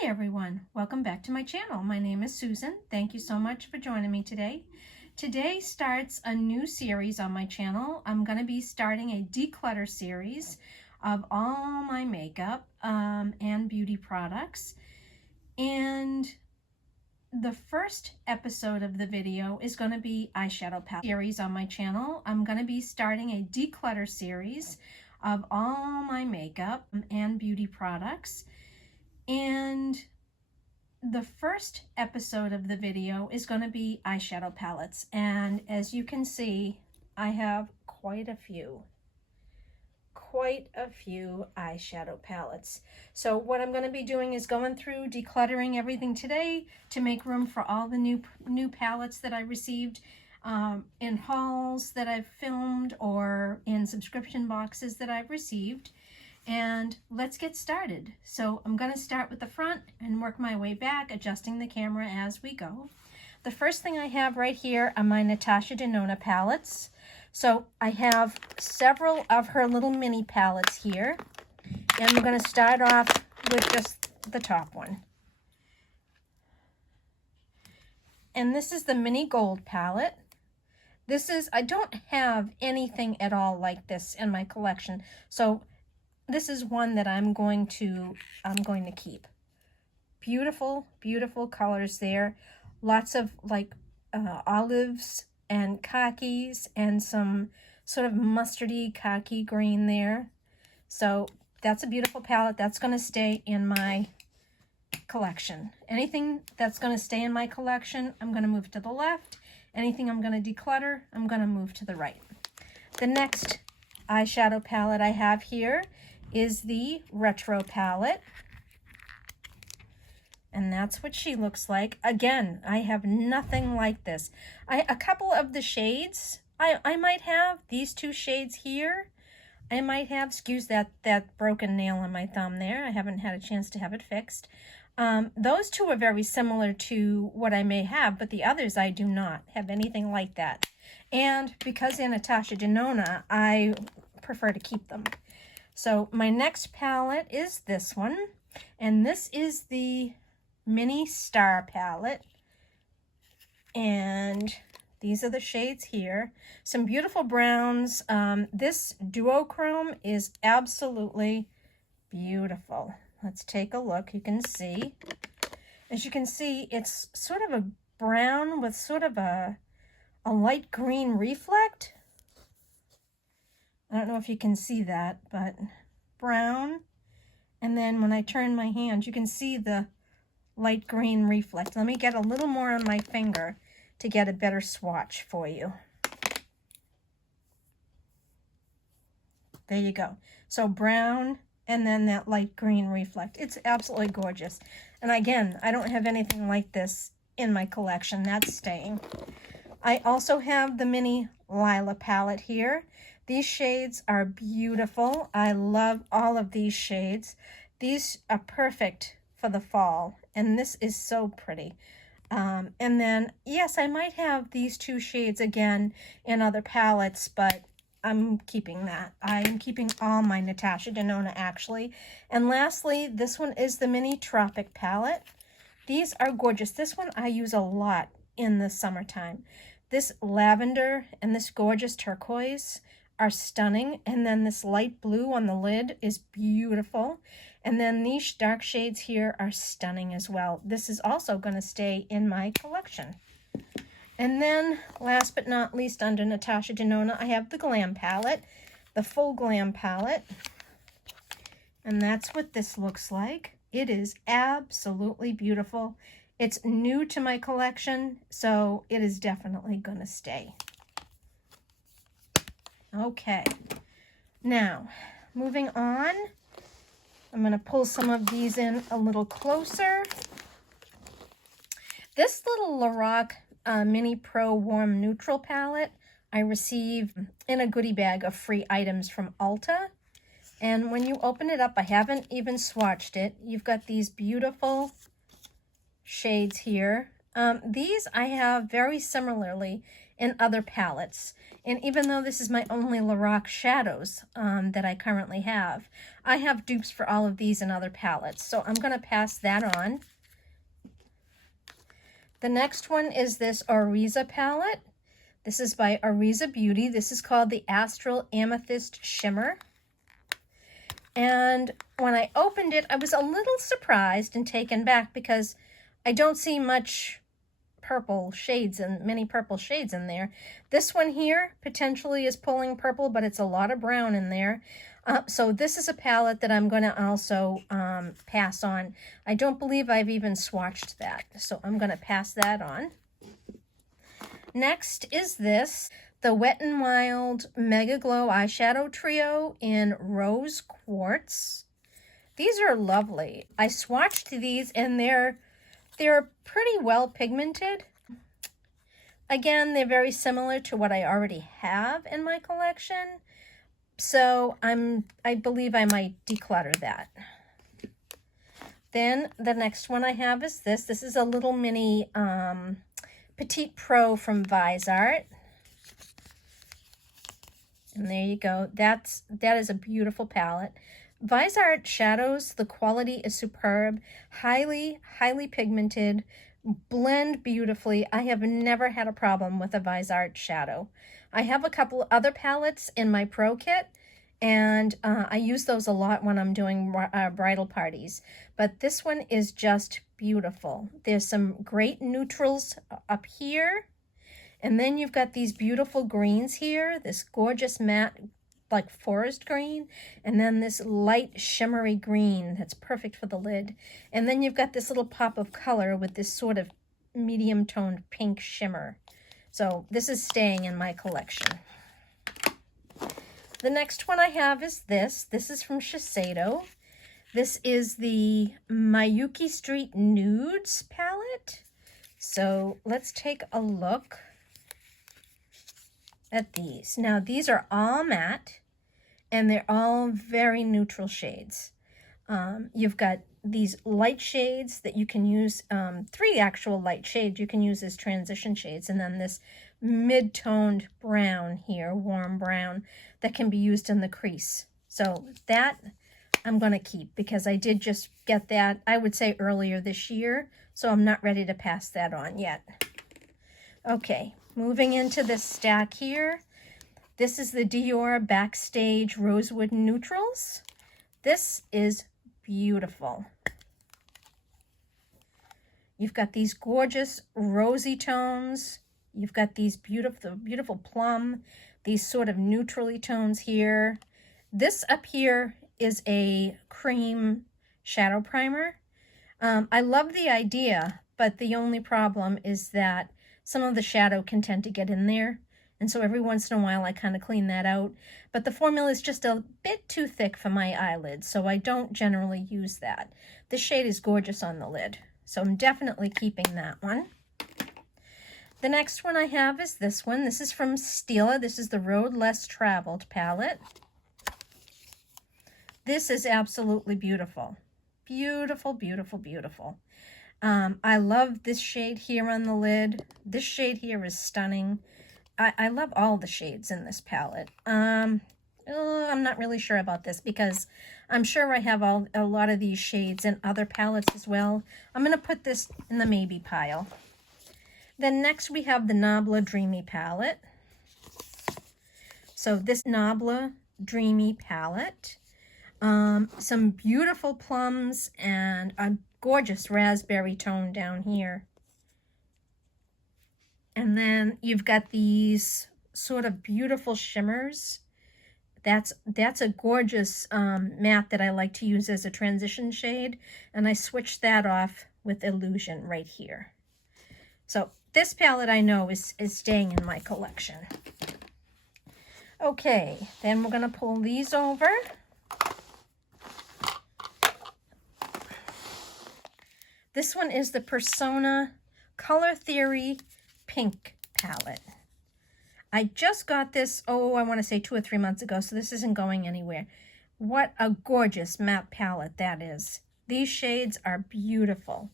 Hi everyone, welcome back to my channel. My name is Susan. Thank you so much for joining me today. Today starts a new series on my channel. I'm going to be starting a declutter series of all my makeup and beauty products. And the first episode of the video is going to be eyeshadow palette series on my channel. I'm going to be starting a declutter series of all my makeup and beauty products. And the first episode of the video is going to be eyeshadow palettes. And as you can see, I have quite a few eyeshadow palettes. So what I'm going to be doing is going through decluttering everything today to make room for all the new palettes that I received in hauls that I've filmed or in subscription boxes that I've received. And let's get started. So I'm going to start with the front and work my way back, adjusting the camera as we go. The first thing I have right here are my Natasha Denona palettes. So I have several of her little mini palettes here. And we're going to start off with just the top one. And this is the mini gold palette. I don't have anything at all like this in my collection. So this is one that I'm going to keep. Beautiful, beautiful colors there. Lots of like olives and khakis and some sort of mustardy khaki green there. So that's a beautiful palette. That's going to stay in my collection. Anything that's going to stay in my collection, I'm going to move to the left. Anything I'm going to declutter, I'm going to move to the right. The next eyeshadow palette I have here is the retro palette, and that's what she looks like. Again, I have nothing like this. A couple of the shades I might have, these two shades here I might have. Excuse that broken nail on my thumb there. I haven't had a chance to have it fixed. Those two are very similar to what I may have, but the others I do not have anything like that. And because they're Natasha Denona, I prefer to keep them. So my next palette is this one, and this is the Mini Star palette, and these are the shades here. Some beautiful browns. This duochrome is absolutely beautiful. Let's take a look. You can see, as you can see, it's sort of a brown with sort of a light green reflect. I don't know if you can see that, but brown. And then when I turn my hand, you can see the light green reflect. Let me get a little more on my finger to get a better swatch for you. There you go. So brown and then that light green reflect. It's absolutely gorgeous. And again, I don't have anything like this in my collection. That's staying. I also have the mini Lila palette here. These shades are beautiful. I love all of these shades. These are perfect for the fall, and this is so pretty. And then, yes, I might have these two shades again in other palettes, but I'm keeping that. I'm keeping all my Natasha Denona, actually. And lastly, this one is the mini Tropic palette. These are gorgeous. This one I use a lot in the summertime. This lavender and this gorgeous turquoise are stunning, and then this light blue on the lid is beautiful, and then these dark shades here are stunning as well. This is also going to stay in my collection. And then last but not least, under Natasha Denona, I have the Glam palette, the full Glam palette, and that's what this looks like. It is absolutely beautiful. It's new to my collection, so it is definitely going to stay. Okay, now moving on, I'm going to pull some of these in a little closer. This little Lorac Mini Pro Warm Neutral palette I received in a goodie bag of free items from Ulta. And when you open it up, I haven't even swatched it. You've got these beautiful shades here. These I have very similarly in other palettes. And even though this is my only Lorac shadows that I currently have, I have dupes for all of these in other palettes. So I'm going to pass that on. The next one is this Oriza palette. This is by Huda Beauty. This is called the Astral Amethyst Shimmer. And when I opened it, I was a little surprised and taken back because I don't see much purple shades and many purple shades in there. This one here potentially is pulling purple, but it's a lot of brown in there. So this is a palette that I'm going to also pass on. I don't believe I've even swatched that, so I'm going to pass that on. Next is this, the Wet n Wild Mega Glow Eyeshadow Trio in Rose Quartz. These are lovely. I swatched these and they're pretty well pigmented. Again, they're very similar to what I already have in my collection. So I believe I might declutter that. Then the next one I have is this. This is a little mini Petite Pro from Visart. And there you go. That is a beautiful palette. Visart shadows, the quality is superb, highly pigmented, blend beautifully. I have never had a problem with a Visart shadow. I have a couple other palettes in my Pro kit, and I use those a lot when I'm doing bridal parties. But this one is just beautiful. There's some great neutrals up here, and then you've got these beautiful greens here, this gorgeous matte like forest green, and then this light shimmery green that's perfect for the lid. And then you've got this little pop of color with this sort of medium toned pink shimmer. So this is staying in my collection. The next one I have is this. This is from Shiseido. This is the Mayuki Street Nudes palette. So let's take a look at these. Now these are all matte and they're all very neutral shades. You've got these light shades that you can use, 3 actual light shades you can use as transition shades, and then this mid-toned brown here, warm brown, that can be used in the crease. So that I'm going to keep because I did just get that, I would say earlier this year, so I'm not ready to pass that on yet. Okay, moving into this stack here. This is the Dior Backstage Rosewood Neutrals. This is beautiful. You've got these gorgeous rosy tones. You've got these beautiful plum, these sort of neutrally tones here. This up here is a cream shadow primer. I love the idea, but the only problem is that some of the shadow can tend to get in there. And so every once in a while I kind of clean that out. But the formula is just a bit too thick for my eyelids, so I don't generally use that. This shade is gorgeous on the lid, so I'm definitely keeping that one. The next one I have is this one. This is from Stila. This is the Road Less Traveled palette. This is absolutely beautiful. Beautiful, beautiful, beautiful. I love this shade here on the lid. This shade here is stunning. I love all the shades in this palette. I'm not really sure about this because I'm sure I have a lot of these shades in other palettes as well. I'm going to put this in the maybe pile. Then next we have the Nabla Dreamy palette. So this Nabla Dreamy palette. Some beautiful plums and a gorgeous raspberry tone down here. And then you've got these sort of beautiful shimmers. That's a gorgeous matte that I like to use as a transition shade. And I switched that off with Illusion right here. So this palette I know is staying in my collection. Okay, then we're going to pull these over. This one is the Persona Color Theory Pink palette. I just got this, I want to say 2 or 3 months ago, so this isn't going anywhere. What a gorgeous matte palette that is. These shades are beautiful.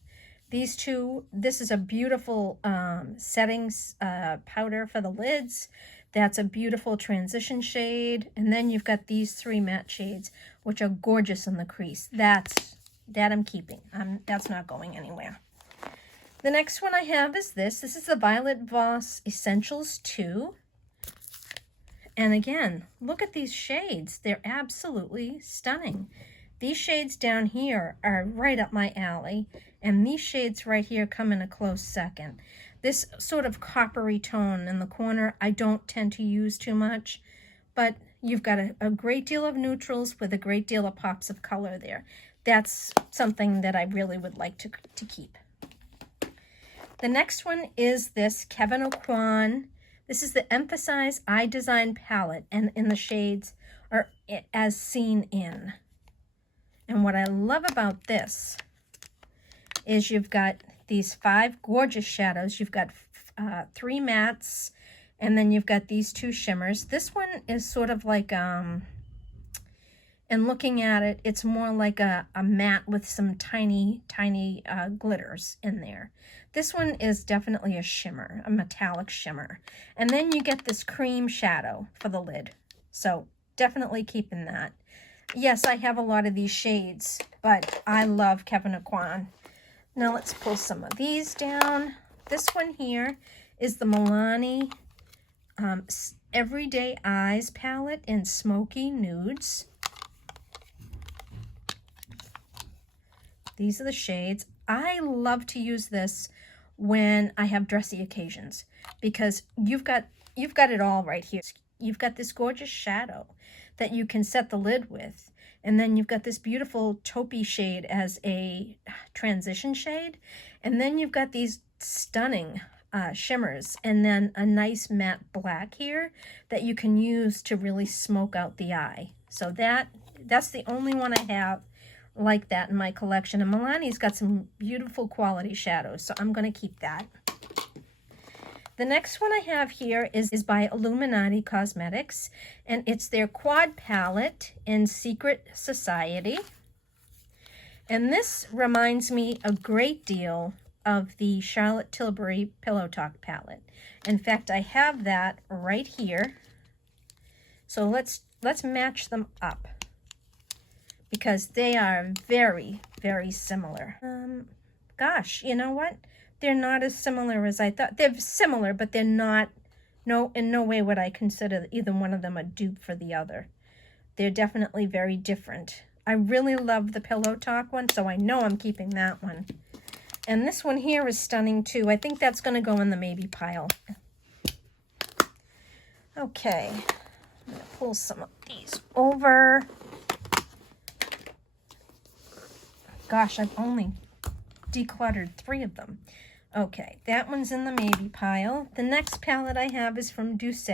These two, this is a beautiful settings powder for the lids. That's a beautiful transition shade. And then you've got these 3 matte shades, which are gorgeous in the crease. That I'm keeping. That's not going anywhere. The next one I have is this. This is the Violet Voss Essentials 2. And again, look at these shades. They're absolutely stunning. These shades down here are right up my alley, and these shades right here come in a close second. This sort of coppery tone in the corner I don't tend to use too much, but you've got a great deal of neutrals with a great deal of pops of color there. That's something that I really would like to keep. The next one is this Kevyn Aucoin. This is the Emphasize Eye Design palette, and in the shades are As Seen In. And what I love about this is you've got these 5 gorgeous shadows. You've got 3 mattes, and then you've got these 2 shimmers. This one is sort of like, and looking at it, it's more like a matte with some tiny glitters in there. This one is definitely a shimmer, a metallic shimmer. And then you get this cream shadow for the lid. So definitely keeping that. Yes, I have a lot of these shades, but I love Kevyn Aucoin. Now let's pull some of these down. This one here is the Milani Everyday Eyes palette in Smoky Nudes. These are the shades. I love to use this when I have dressy occasions because you've got it all right here. You've got this gorgeous shadow that you can set the lid with. And then you've got this beautiful taupey shade as a transition shade. And then you've got these stunning shimmers and then a nice matte black here that you can use to really smoke out the eye. So that's the only one I have like that in my collection. And Milani's got some beautiful quality shadows, so I'm going to keep that. The next one I have here is by Illuminati Cosmetics, and it's their Quad palette in Secret Society. And this reminds me a great deal of the Charlotte Tilbury Pillow Talk palette. In fact, I have that right here. So let's match them up because they are very, very similar. Gosh, you know what? They're not as similar as I thought. They're similar, but they're not, in no way would I consider either one of them a dupe for the other. They're definitely very different. I really love the Pillow Talk one, so I know I'm keeping that one. And this one here is stunning too. I think that's going to go in the maybe pile. Okay, I'm going to pull some of these over. Gosh, I've only decluttered 3 of them. Okay, that one's in the maybe pile. The next palette I have is from Douce.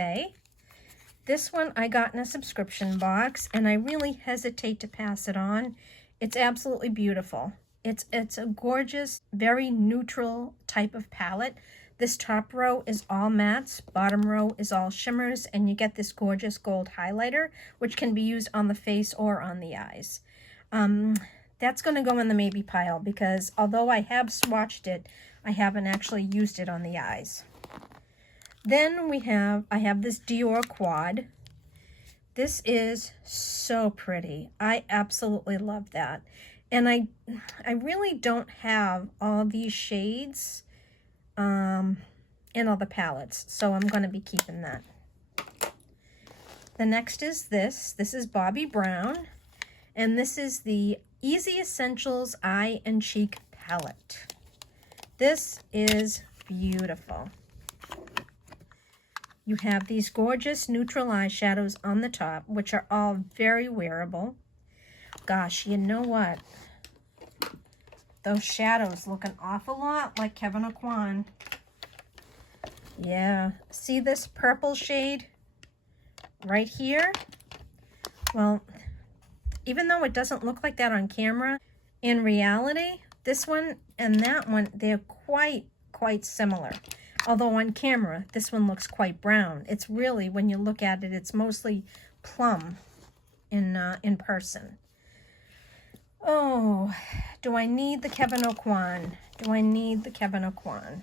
This one I got in a subscription box, and I really hesitate to pass it on. It's absolutely beautiful. It's a gorgeous, very neutral type of palette. This top row is all mattes, bottom row is all shimmers, and you get this gorgeous gold highlighter, which can be used on the face or on the eyes. That's going to go in the maybe pile because although I have swatched it, I haven't actually used it on the eyes. Then I have this Dior Quad. This is so pretty. I absolutely love that. And I really don't have all these shades in all the palettes, so I'm going to be keeping that. The next is this. This is Bobbi Brown, and this is the Easy Essentials Eye and Cheek Palette. This is beautiful. You have these gorgeous neutral eyeshadows on the top, which are all very wearable. Gosh, you know what? Those shadows look an awful lot like Kevyn Aucoin. Yeah, see this purple shade right here? Well, even though it doesn't look like that on camera, in reality, this one and that one, they're quite similar. Although on camera, this one looks quite brown. It's really, when you look at it, it's mostly plum in person. Oh, do I need the Kevyn Aucoin? Do I need the Kevyn Aucoin?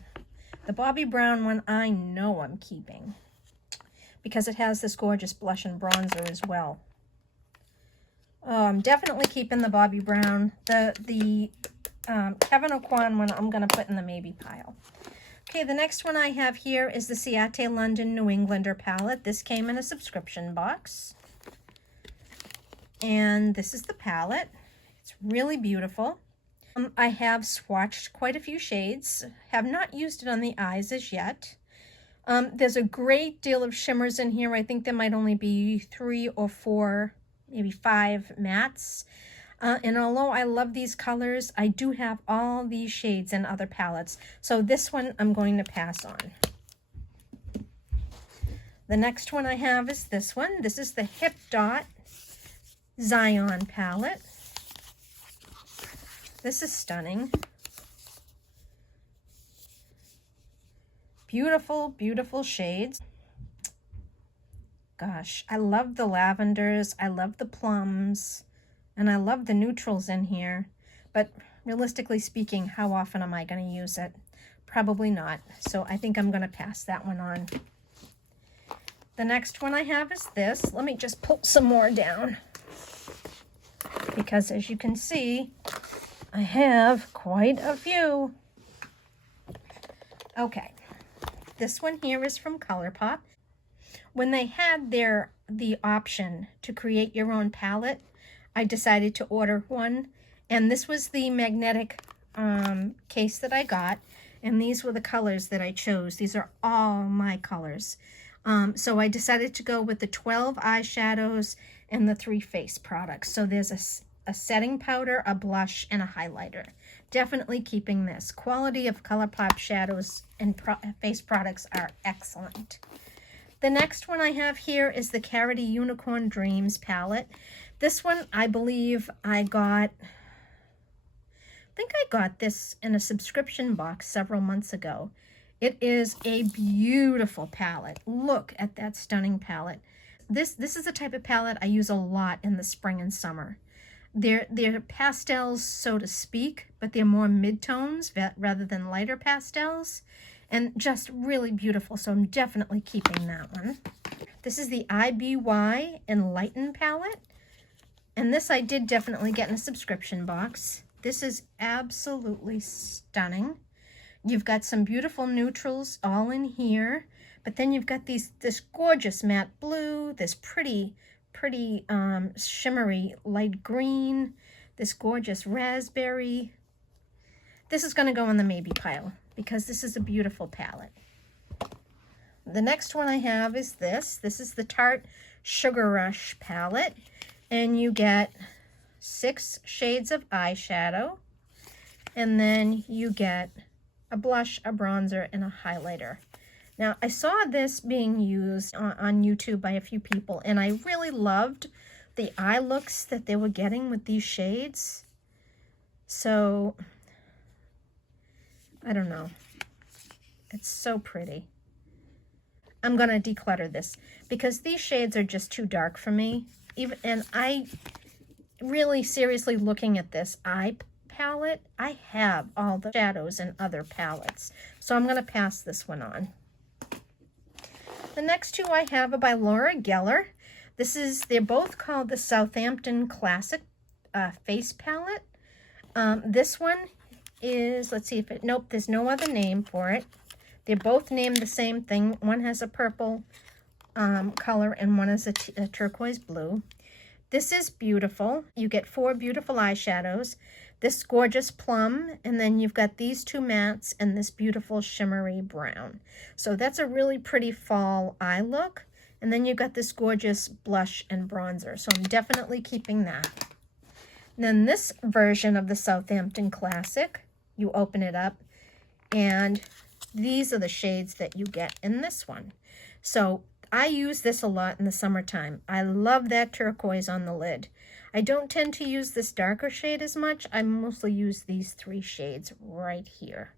The Bobbi Brown one I know I'm keeping because it has this gorgeous blush and bronzer as well. Oh, I'm definitely keeping the Bobbi Brown. The Kevyn Aucoin one I'm going to put in the maybe pile. Okay, the next one I have here is the Ciate London New Englander palette. This came in a subscription box. And this is the palette. It's really beautiful. I have swatched quite a few shades. Have not used it on the eyes as yet. There's a great deal of shimmers in here. I think there might only be 3 or 4, maybe 5 mattes. And although I love these colors, I do have all these shades in other palettes. So this one I'm going to pass on. The next one I have is this one. This is the Hip Dot Zion palette. This is stunning. Beautiful, beautiful shades. Gosh, I love the lavenders. I love the plums. And I love the neutrals in here. But realistically speaking, how often am I going to use it? Probably not. So I think I'm going to pass that one on. The next one I have is this. Let me just pull some more down. Because as you can see, I have quite a few. Okay. This one here is from ColourPop. When they had the option to create your own palette, I decided to order one. And this was the magnetic case that I got. And these were the colors that I chose. These are all my colors. So I decided to go with the 12 eyeshadows and the 3 face products. So there's a setting powder, a blush, and a highlighter. Definitely keeping this. Quality of ColourPop shadows and face products are excellent. The next one I have here is the Carity Unicorn Dreams palette. This one, I believe I got this in a subscription box several months ago. It is a beautiful palette. Look at that stunning palette. This is the type of palette I use a lot in the spring and summer. They're pastels, so to speak, but they're more mid-tones rather than lighter pastels. And just really beautiful, so I'm definitely keeping that one. This is the IBY Enlighten palette. And this I did definitely get in a subscription box. This is absolutely stunning. You've got some beautiful neutrals all in here. But then you've got this gorgeous matte blue, this pretty shimmery light green, this gorgeous raspberry. This is going to go in the maybe pile because this is a beautiful palette. The next one I have is this. This is the Tarte Sugar Rush palette. And you get 6 shades of eyeshadow. And then you get a blush, a bronzer, and a highlighter. Now, I saw this being used on YouTube by a few people, and I really loved the eye looks that they were getting with these shades. So, I don't know. It's so pretty. I'm going to declutter this because these shades are just too dark for me. And I really seriously looking at this eye palette, I have all the shadows in other palettes. So I'm going to pass this one on. The next two I have are by Laura Geller. They're both called the Southampton Classic Face Palette. This one is, let's see if it, nope, there's no other name for it. They're both named the same thing. One has a purple color and one is a turquoise blue. This is beautiful. You get 4 beautiful eyeshadows. This gorgeous plum, and then you've got these 2 mattes and this beautiful shimmery brown. So that's a really pretty fall eye look. And then you've got this gorgeous blush and bronzer. So I'm definitely keeping that. And then this version of the Southampton Classic, you open it up, and these are the shades that you get in this one. So I use this a lot in the summertime. I love that turquoise on the lid. I don't tend to use this darker shade as much. I mostly use these 3 shades right here.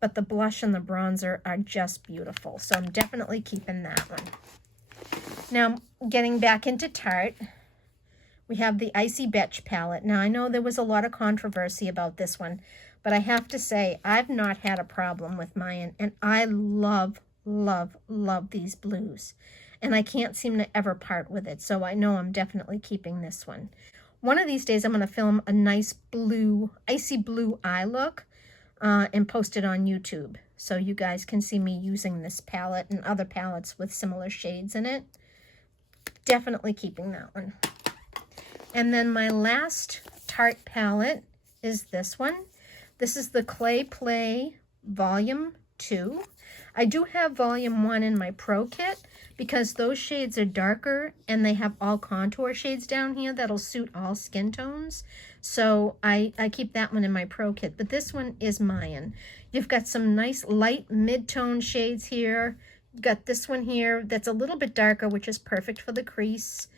But the blush and the bronzer are just beautiful. So I'm definitely keeping that one. Now, getting back into Tarte, we have the Icy Betch palette. Now, I know there was a lot of controversy about this one, but I have to say, I've not had a problem with mine, and I love, love, love these blues. And I can't seem to ever part with it, so I know I'm definitely keeping this one. One of these days, I'm going to film a nice blue, icy blue eye look and post it on YouTube, so you guys can see me using this palette and other palettes with similar shades in it. Definitely keeping that one. And then my last Tarte palette is this one. This is the Clay Play Volume 2. I do have Volume 1 in my Pro Kit because those shades are darker and they have all contour shades down here that'll suit all skin tones. So I keep that one in my Pro Kit, but this one is mine. You've got some nice light mid-tone shades here. You've got this one here that's a little bit darker, which is perfect for the crease.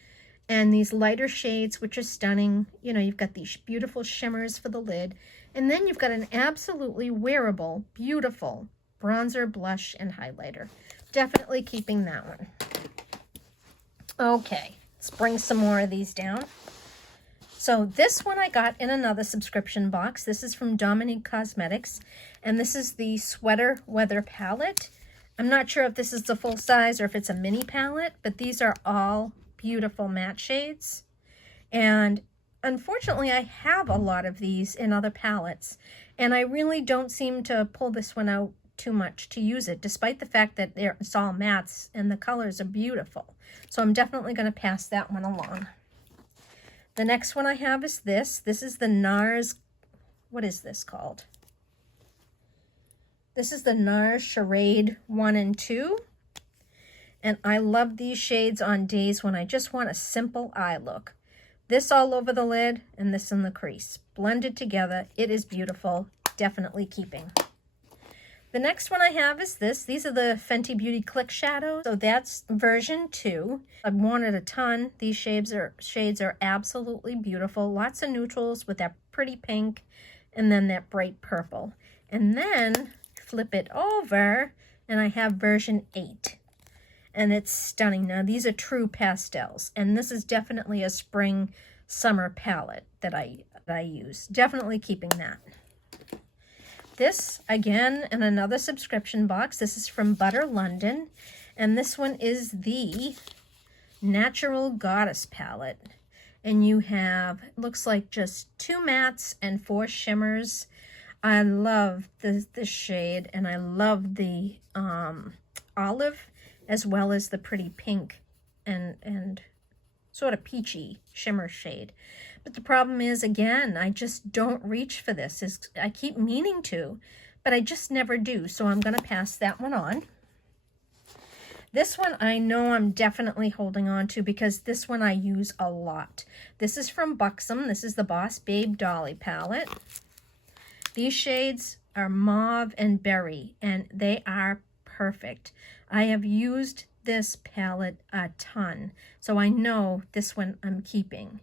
And these lighter shades, which are stunning. You know, you've got these beautiful shimmers for the lid. And then you've got an absolutely wearable, beautiful bronzer, blush, and highlighter. Definitely keeping that one. Okay, let's bring some more of these down. So this one I got in another subscription box. This is from Dominique Cosmetics, and this is the Sweater Weather palette. I'm not sure if this is the full size or if it's a mini palette, but these are all beautiful matte shades. And unfortunately, I have a lot of these in other palettes, and I really don't seem to pull this one out too much to use it, despite the fact that it's all mattes and the colors are beautiful. So I'm definitely going to pass that one along. The next one I have is this. This is the Nars, what is this called? This is the Nars Charade 1 and 2. And I love these shades on days when I just want a simple eye look. This all over the lid and this in the crease. Blended together, it is beautiful. Definitely keeping. The next one I have is this. These are the Fenty Beauty Click Shadows. So that's version 2. I've worn it a ton. These shades are absolutely beautiful. Lots of neutrals with that pretty pink and then that bright purple. And then flip it over and I have version 8. And it's stunning. Now, these are true pastels. And this is definitely a spring summer palette that I use. Definitely keeping that. This, again, in another subscription box. This is from Butter London. And this one is the Natural Goddess palette. And you have, looks like just 2 mattes and 4 shimmers. I love this shade. And I love the olive as well as the pretty pink and sort of peachy shimmer shade. But the problem is, again, I just don't reach for this. I keep meaning to, but I just never do. So I'm going to pass that one on. This one I know I'm definitely holding on to because this one I use a lot. This is from Buxom. This is the Boss Babe Dolly palette. These shades are mauve and berry, and they are perfect. I have used this palette a ton, so I know this one I'm keeping.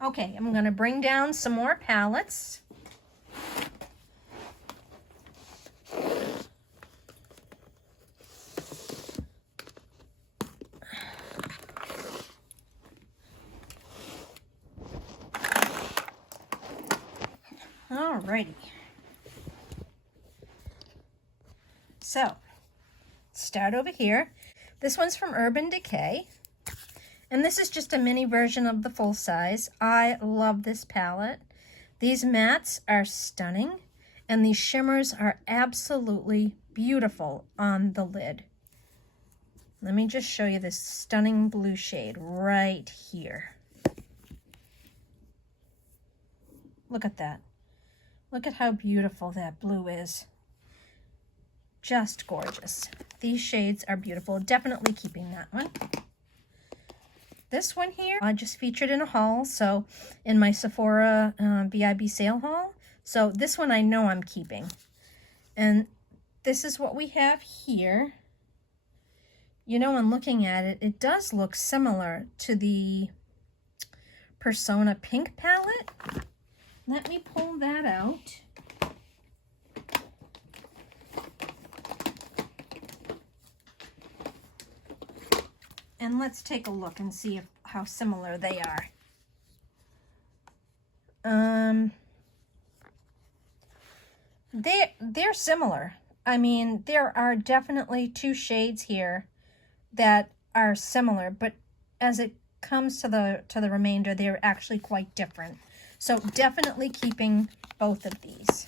Okay, I'm going to bring down some more palettes. Alrighty. So, start over here. This one's from Urban Decay. And this is just a mini version of the full size. I love this palette. These mattes are stunning. And these shimmers are absolutely beautiful on the lid. Let me just show you this stunning blue shade right here. Look at that. Look at how beautiful that blue is. Just gorgeous. These shades are beautiful. Definitely keeping that one. This one here, I just featured in a haul, so in my Sephora VIB sale haul. So this one I know I'm keeping. And this is what we have here. You know, when looking at it, it does look similar to the Persona Pink palette. Let me pull that out. And let's take a look and see how similar they are. They're similar. I mean, there are definitely two shades here that are similar, but as it comes to the remainder, they're actually quite different. So definitely keeping both of these.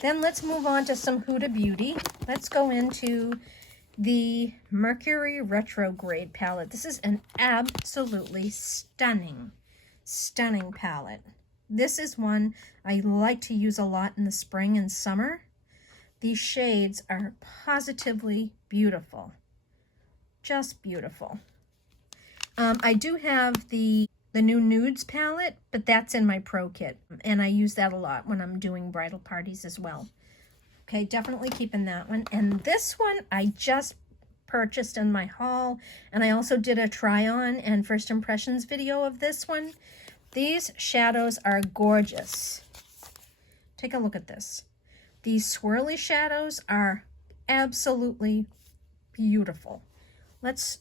Then let's move on to some Huda Beauty. Let's go into the Mercury Retrograde palette. This is an absolutely stunning, stunning palette. This is one I like to use a lot in the spring and summer. These shades are positively beautiful. Just beautiful. I do have the new Nudes palette, but that's in my Pro Kit, and I use that a lot when I'm doing bridal parties as well. Okay, definitely keeping that one. And this one I just purchased in my haul, and I also did a try-on and first impressions video of this one. These shadows are gorgeous. Take a look at this. These swirly shadows are absolutely beautiful. Let's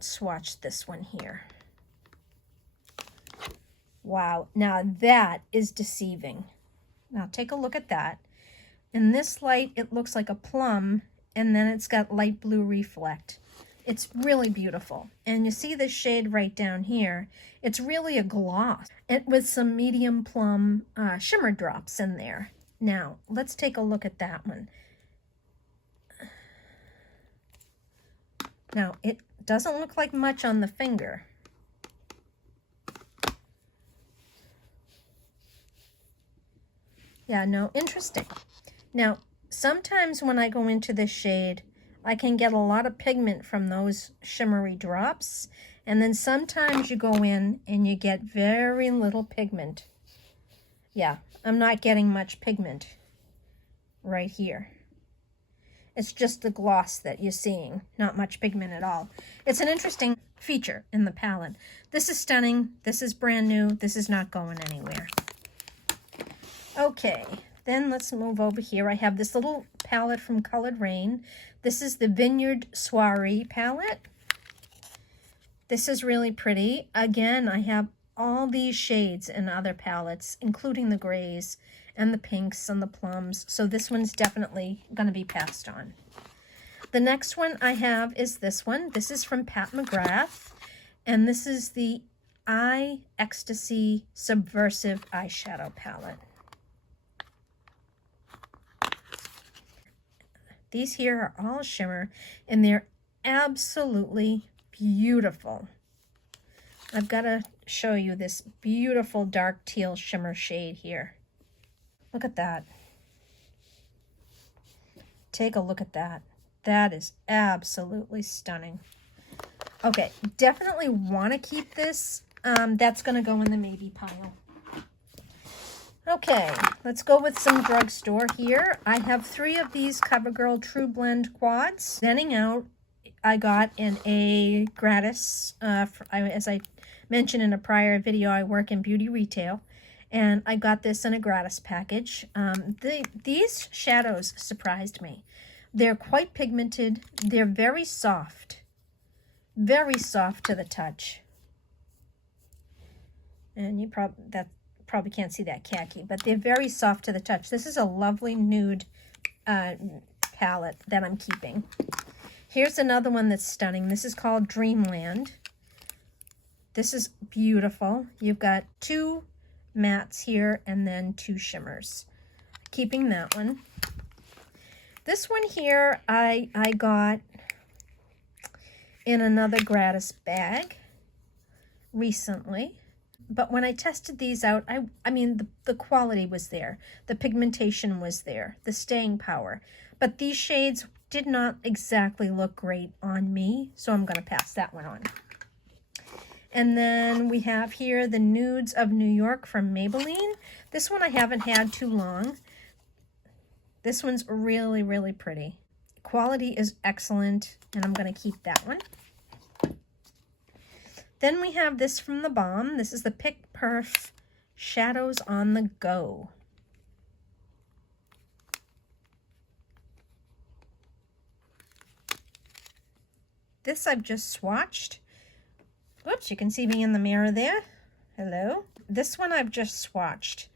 swatch this one here. Wow, now that is deceiving. Now take a look at that. In this light, it looks like a plum, and then it's got light blue reflect. It's really beautiful. And you see the shade right down here. It's really a gloss, and with some medium plum shimmer drops in there. Now, let's take a look at that one. Now, it doesn't look like much on the finger. Yeah, no, interesting. Now, sometimes when I go into this shade, I can get a lot of pigment from those shimmery drops. And then sometimes you go in and you get very little pigment. Yeah, I'm not getting much pigment right here. It's just the gloss that you're seeing, not much pigment at all. It's an interesting feature in the palette. This is stunning. This is brand new. This is not going anywhere. Okay, then let's move over here. I have this little palette from Colored Rain. This is the Vineyard Soiree palette. This is really pretty. Again, I have all these shades in other palettes, including the grays and the pinks and the plums. So this one's definitely going to be passed on. The next one I have is this one. This is from Pat McGrath. And this is the Eye Ecstasy Subversive Eyeshadow Palette. These here are all shimmer, and they're absolutely beautiful. I've got to show you this beautiful dark teal shimmer shade here. Look at that. Take a look at that. That is absolutely stunning. Okay, definitely want to keep this. That's going to go in the maybe pile. Okay, let's go with some Drugstore here. I have 3 of these CoverGirl True Blend quads. Sending out, I got in a gratis, as I mentioned in a prior video, I work in beauty retail, and I got this in a gratis package. These shadows surprised me. They're quite pigmented. They're very soft to the touch. And you probably can't see that khaki, but they're very soft to the touch. This is a lovely nude palette that I'm keeping. Here's another one that's stunning. This is called Dreamland. This is beautiful. You've got 2 mattes here and then 2 shimmers. Keeping that one. This one here I got in another gratis bag recently. But when I tested these out, I mean, the quality was there. The pigmentation was there. The staying power. But these shades did not exactly look great on me, so I'm going to pass that one on. And then we have here the Nudes of New York from Maybelline. This one I haven't had too long. This one's really, really pretty. Quality is excellent, and I'm going to keep that one. Then we have this from The Balm. This is the Pick Perf Shadows on the Go. This I've just swatched. Whoops, you can see me in the mirror there. Hello. This one I've just swatched.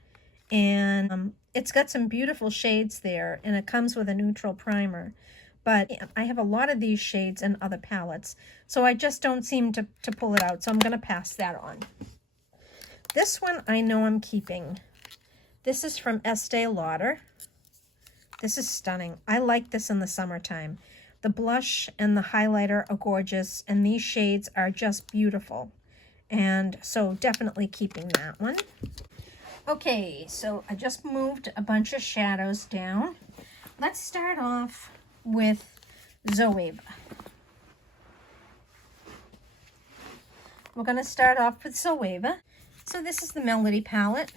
And it's got some beautiful shades there, and it comes with a neutral primer. But I have a lot of these shades in other palettes, so I just don't seem to pull it out, so I'm going to pass that on. This one I know I'm keeping. This is from Estee Lauder. This is stunning. I like this in the summertime. The blush and the highlighter are gorgeous, and these shades are just beautiful. And so definitely keeping that one. Okay, so I just moved a bunch of shadows down. Let's start off with Zoeva. We're going to start off with Zoeva. So this is the Melody palette.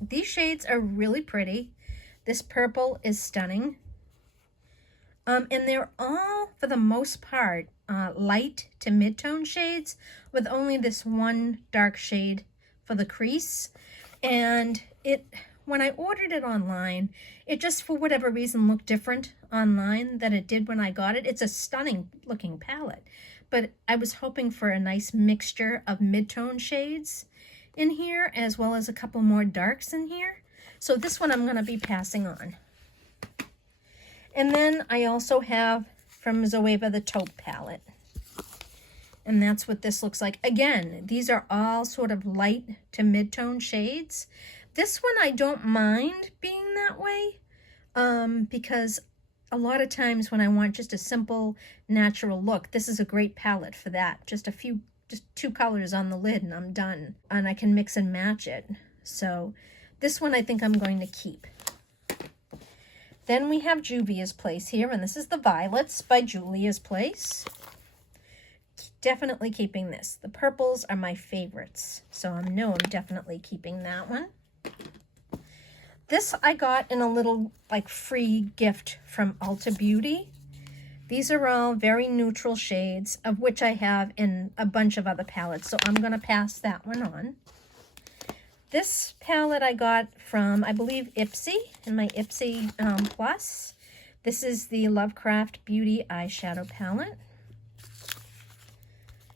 These shades are really pretty. This purple is stunning. And they're all, for the most part, light to mid-tone shades with only this one dark shade for the crease. And when I ordered it online, it just, for whatever reason, looked different online than it did when I got it. It's a stunning looking palette, but I was hoping for a nice mixture of mid-tone shades in here, as well as a couple more darks in here. So this one I'm going to be passing on. And then I also have from Zoeva the Taupe palette. And that's what this looks like. Again, these are all sort of light to mid-tone shades. This one I don't mind being that way because a lot of times when I want just a simple, natural look, this is a great palette for that. Just two colors on the lid and I'm done. And I can mix and match it. So this one I think I'm going to keep. Then we have Juvia's Place here, and this is the Violets by Juvia's Place. Definitely keeping this. The purples are my favorites, so I know I'm definitely keeping that one. This I got in a little like free gift from Ulta Beauty. These are all very neutral shades, of which I have in a bunch of other palettes, so I'm going to pass that one on. This palette I got from, I believe, Ipsy, in my Ipsy Plus. This is the Lovecraft Beauty eyeshadow palette.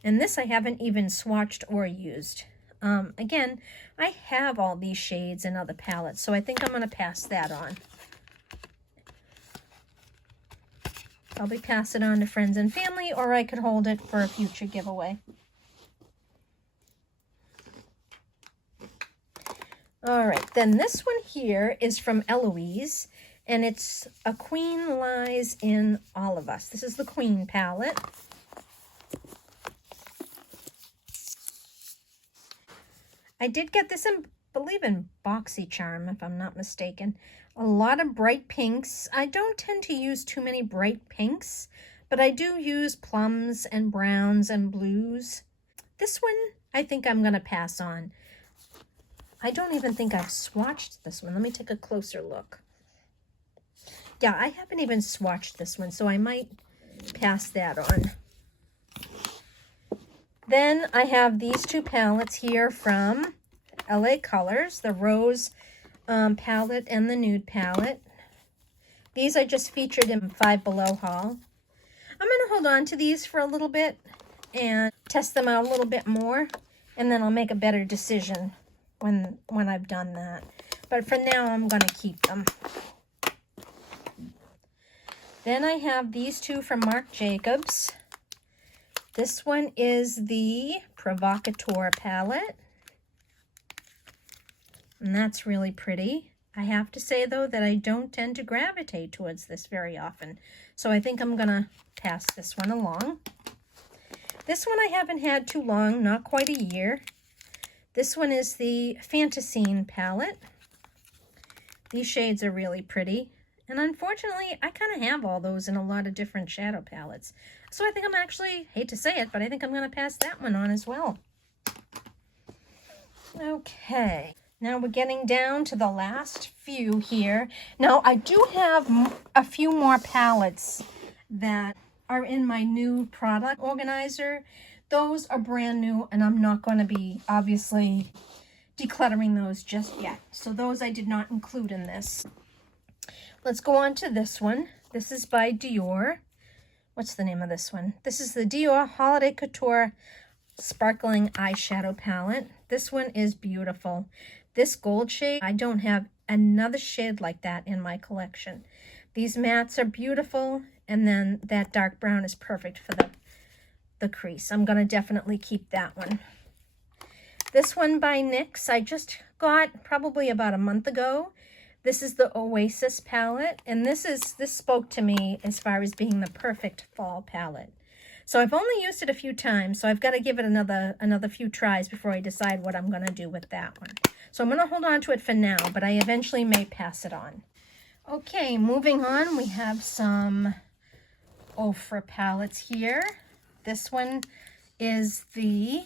And this I haven't even swatched or used. Again, I have all these shades in other palettes, so I think I'm going to pass that on. Probably pass it on to friends and family, or I could hold it for a future giveaway. All right, then this one here is from Eloise, and it's A Queen Lies in All of Us. This is the Queen palette. I did get this in, believe in BoxyCharm, if I'm not mistaken. A lot of bright pinks. I don't tend to use too many bright pinks, but I do use plums and browns and blues. This one, I think I'm going to pass on. I don't even think I've swatched this one. Let me take a closer look. Yeah, I haven't even swatched this one, so I might pass that on. Then I have these two palettes here from LA Colors, the Rose palette and the Nude palette. These I just featured in Five Below haul. I'm going to hold on to these for a little bit and test them out a little bit more, and then I'll make a better decision when I've done that. But for now, I'm going to keep them. Then I have these two from Marc Jacobs. This one is the Provocateur palette. And that's really pretty. I have to say, though, that I don't tend to gravitate towards this very often. So I think I'm going to pass this one along. This one I haven't had too long, not quite a year. This one is the Fantasine palette. These shades are really pretty. And unfortunately, I kind of have all those in a lot of different shadow palettes. So I think I'm actually, hate to say it, but I think I'm going to pass that one on as well. Okay, now we're getting down to the last few here. Now, I do have a few more palettes that are in my new product organizer. Those are brand new, and I'm not going to be, obviously, decluttering those just yet. So those I did not include in this. Let's go on to this one. This is by Dior. What's the name of this one? This is the Dior Holiday Couture Sparkling Eyeshadow Palette. This one is beautiful. This gold shade, I don't have another shade like that in my collection. These mattes are beautiful, and then that dark brown is perfect for the crease. I'm going to definitely keep that one. This one by NYX, I just got probably about a month ago. This is the Oasis palette, and this spoke to me as far as being the perfect fall palette. So I've only used it a few times, so I've got to give it another few tries before I decide what I'm going to do with that one. So I'm going to hold on to it for now, but I eventually may pass it on. Okay, moving on, we have some Ofra palettes here. This one is the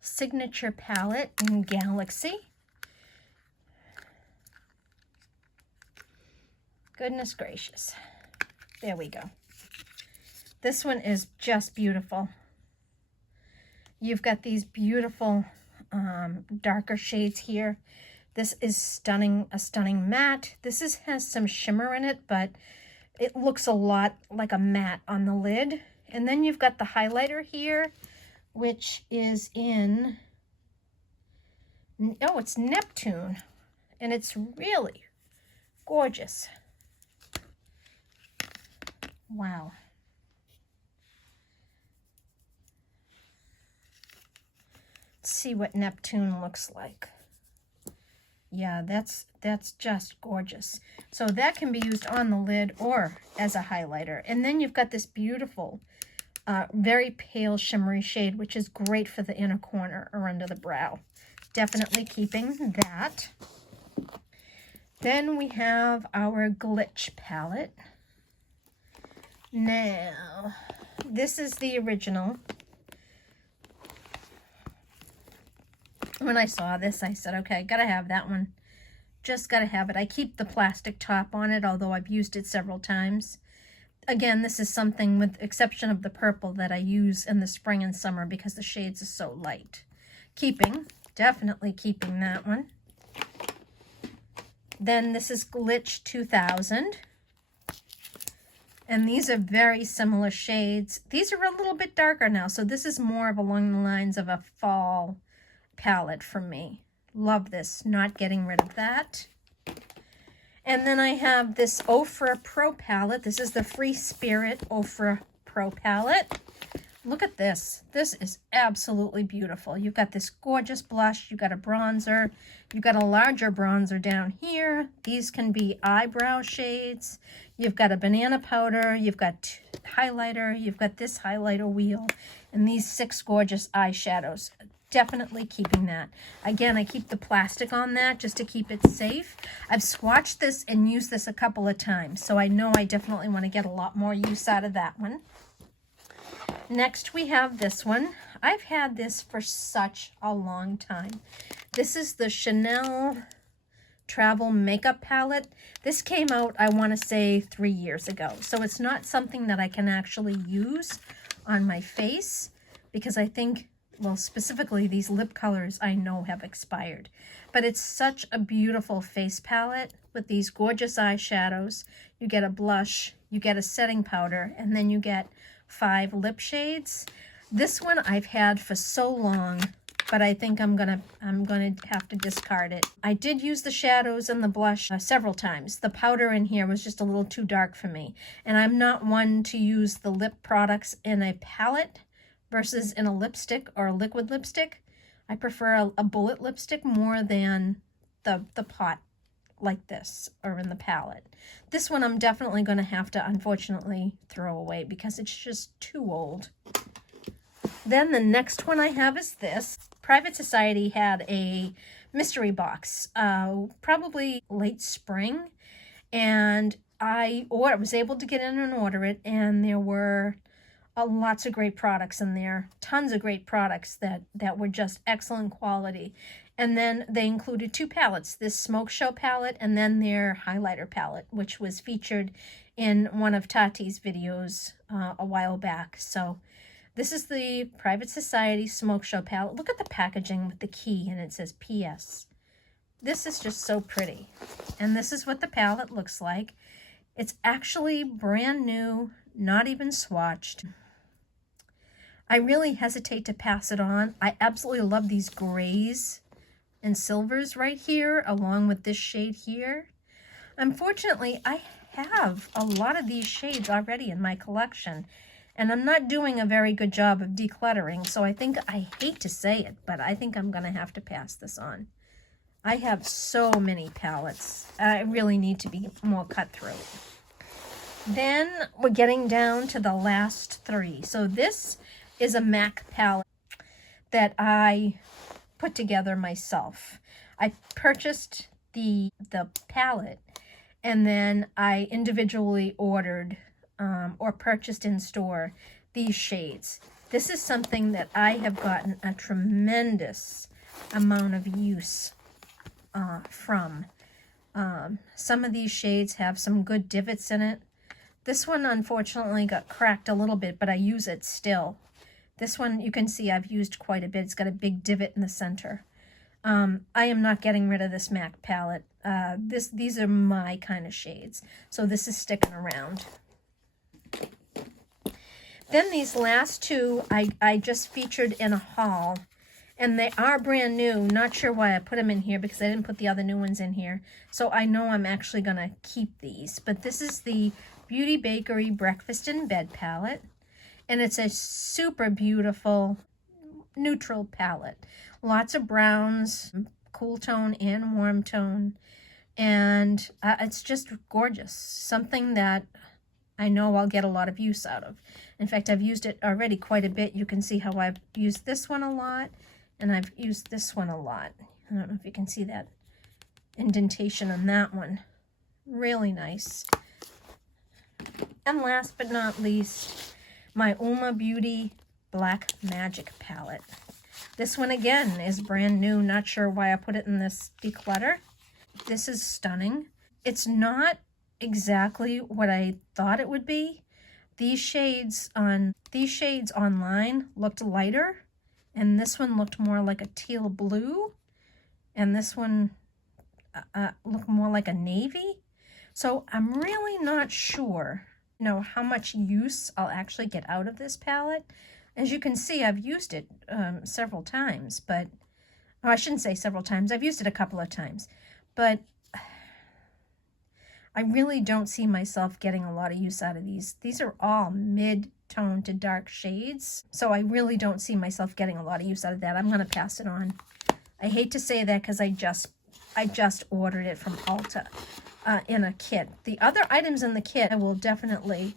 Signature palette in Galaxy. Goodness gracious. There we go. This one is just beautiful. You've got these beautiful darker shades here. This is stunning, a stunning matte. This has some shimmer in it, but it looks a lot like a matte on the lid. And then you've got the highlighter here, which is in, oh, it's Neptune. And it's really gorgeous. Wow. Let's see what Neptune looks like. Yeah, that's just gorgeous. So that can be used on the lid or as a highlighter. And then you've got this beautiful, very pale shimmery shade, which is great for the inner corner or under the brow. Definitely keeping that. Then we have our Glitch palette. Now, this is the original. When I saw this, I said, okay, gotta have that one. Just gotta have it. I keep the plastic top on it, although I've used it several times. Again, this is something, with the exception of the purple, that I use in the spring and summer because the shades are so light. Definitely keeping that one. Then this is Glitch 2000. And these are very similar shades. These are a little bit darker now, so this is more of along the lines of a fall palette for me. Love this, not getting rid of that. And then I have this Ofra Pro palette. This is the Free Spirit Ofra Pro palette. Look at this. This is absolutely beautiful. You've got this gorgeous blush. You've got a bronzer. You've got a larger bronzer down here. These can be eyebrow shades. You've got a banana powder. You've got highlighter. You've got this highlighter wheel. And these 6 gorgeous eyeshadows. Definitely keeping that. Again, I keep the plastic on that just to keep it safe. I've swatched this and used this a couple of times, so I know I definitely want to get a lot more use out of that one. Next, we have this one. I've had this for such a long time. This is the Chanel Travel Makeup Palette. This came out, I want to say, 3 years ago. So it's not something that I can actually use on my face because I think, well, specifically these lip colors I know have expired. But it's such a beautiful face palette with these gorgeous eyeshadows. You get a blush, you get a setting powder, and then you get 5 lip shades. This one I've had for so long, but I think I'm gonna have to discard it. I did use the shadows and the blush several times. The powder in here was just a little too dark for me, and I'm not one to use the lip products in a palette versus in a lipstick or a liquid lipstick. I prefer a bullet lipstick more than the pot like this or in the palette. This one I'm definitely going to have to unfortunately throw away because it's just too old. Then the next one I have is this. Private Society had a mystery box, probably late spring, and I was able to get in and order it, and there were lots of great products in there, tons of great products that were just excellent quality. And then they included 2 palettes, this Smoke Show palette and then their highlighter palette, which was featured in one of Tarte's videos a while back. So this is the Private Society Smoke Show palette. Look at the packaging with the key, and it says PS. This is just so pretty. And this is what the palette looks like. It's actually brand new, not even swatched. I really hesitate to pass it on. I absolutely love these grays and silvers right here, along with this shade here. Unfortunately, I have a lot of these shades already in my collection, and I'm not doing a very good job of decluttering, so I hate to say it, but I think I'm going to have to pass this on. I have so many palettes. I really need to be more cutthroat. Then we're getting down to the last three. So this is a MAC palette that I put together myself. I purchased the palette, and then I individually ordered or purchased in store these shades. This is something that I have gotten a tremendous amount of use from. Some of these shades have some good divots in it. This one unfortunately got cracked a little bit, but I use it still. This one, you can see I've used quite a bit. It's got a big divot in the center. I am not getting rid of this MAC palette. These are my kind of shades, so this is sticking around. Then these last two I just featured in a haul, and they are brand new. Not sure why I put them in here because I didn't put the other new ones in here. So I know I'm actually going to keep these. But this is the Beauty Bakery Breakfast in Bed palette, and it's a super beautiful neutral palette. Lots of browns, cool tone and warm tone, and it's just gorgeous. Something that I know I'll get a lot of use out of. In fact, I've used it already quite a bit. You can see how I've used this one a lot, and I've used this one a lot. I don't know if you can see that indentation on that one. Really nice. And last but not least, my Huda Beauty Black Magic palette. This one again is brand new. Not sure why I put it in this declutter. This is stunning. It's not exactly what I thought it would be. These shades online looked lighter, and this one looked more like a teal blue, and this one looked more like a navy. So I'm really not sure, how much use I'll actually get out of this palette. As you can see, I've used it several times, but I shouldn't say several times. I've used it a couple of times, but I really don't see myself getting a lot of use out of these. These are all mid-tone to dark shades, so I really don't see myself getting a lot of use out of that. I'm going to pass it on. I hate to say that because I just ordered it from Ulta in a kit. The other items in the kit I will definitely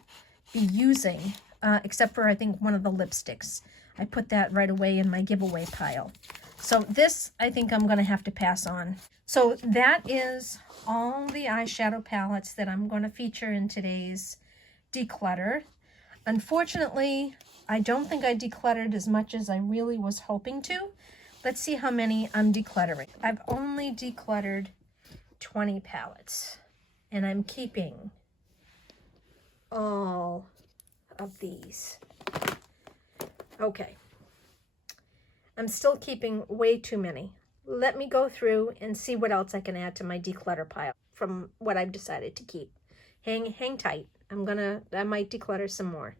be using, except for I think one of the lipsticks. I put that right away in my giveaway pile. So this, I think I'm going to have to pass on. So that is all the eyeshadow palettes that I'm going to feature in today's declutter. Unfortunately, I don't think I decluttered as much as I really was hoping to. Let's see how many I'm decluttering. I've only decluttered 20 palettes, and I'm keeping all of these. Okay. I'm still keeping way too many. Let me go through and see what else I can add to my declutter pile from what I've decided to keep. Hang tight. I might declutter some more.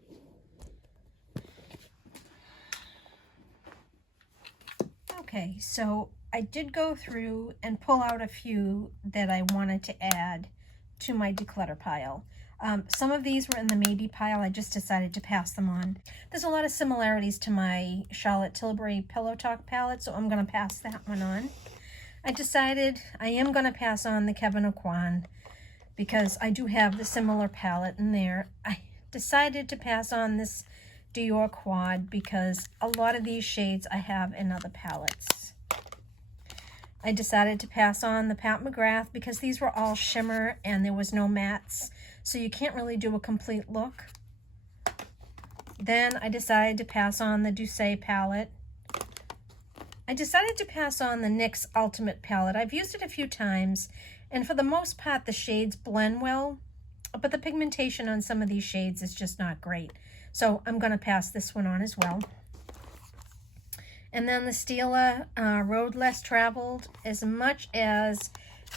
Okay, so I did go through and pull out a few that I wanted to add to my declutter pile. Some of these were in the maybe pile. I just decided to pass them on. There's a lot of similarities to my Charlotte Tilbury Pillow Talk palette, so I'm going to pass that one on. I decided I am going to pass on the Kevyn Aucoin because I do have the similar palette in there. I decided to pass on this Dior Quad because a lot of these shades I have in other palettes. I decided to pass on the Pat McGrath because these were all shimmer and there was no mattes, so you can't really do a complete look. Then I decided to pass on the Douce palette. I decided to pass on the NYX Ultimate palette. I've used it a few times, and for the most part the shades blend well, but the pigmentation on some of these shades is just not great. So I'm going to pass this one on as well. And then the Stila Road Less Traveled. As much as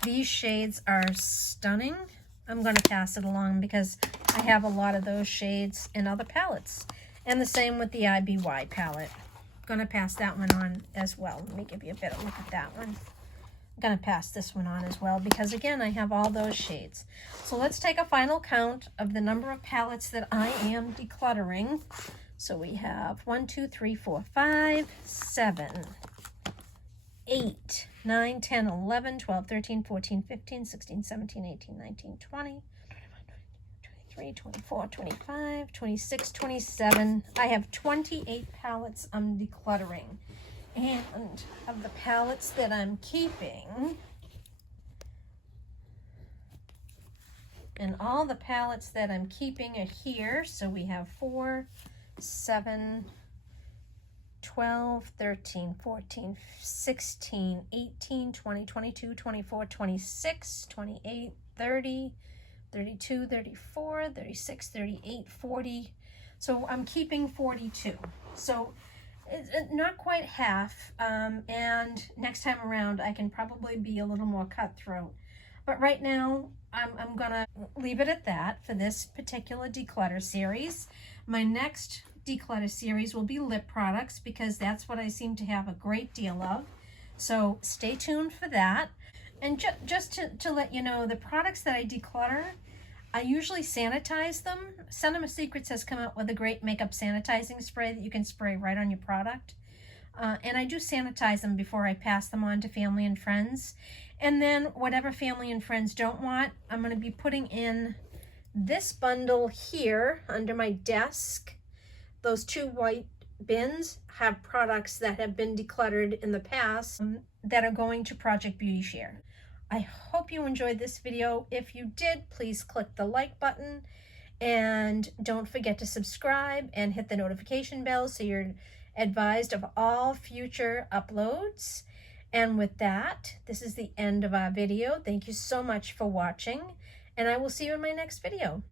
these shades are stunning, I'm going to pass it along because I have a lot of those shades in other palettes. And the same with the IBY palette. I'm going to pass that one on as well. Let me give you a better look at that one. I'm going to pass this one on as well because, again, I have all those shades. So let's take a final count of the number of palettes that I am decluttering. So we have 1, 2, 3, 4, 5, 7, 8, 9, 10, 11, 12, 13, 14, 15, 16, 17, 18, 19, 20, 23, 24, 25, 26, 27. I have 28 palettes I'm decluttering. And of the palettes that I'm keeping, and all the palettes that I'm keeping are here. So we have 4, 7, 12, 13, 14, 16, 18, 20, 22, 24, 26, 28, 30, 32, 34, 36, 38, 40. So I'm keeping 42. So it's not quite half. And next time around, I can probably be a little more cutthroat. But right now, I'm going to leave it at that for this particular declutter series. My next declutter series will be lip products because that's what I seem to have a great deal of. So stay tuned for that. And just to let you know, the products that I declutter, I usually sanitize them. Cinema Secrets has come out with a great makeup sanitizing spray that you can spray right on your product. And I do sanitize them before I pass them on to family and friends. And then whatever family and friends don't want, I'm going to be putting in this bundle here under my desk. Those 2 white bins have products that have been decluttered in the past that are going to Project Beauty Share. I hope you enjoyed this video. If you did, please click the like button and don't forget to subscribe and hit the notification bell so you're advised of all future uploads. And with that, this is the end of our video. Thank you so much for watching, and I will see you in my next video.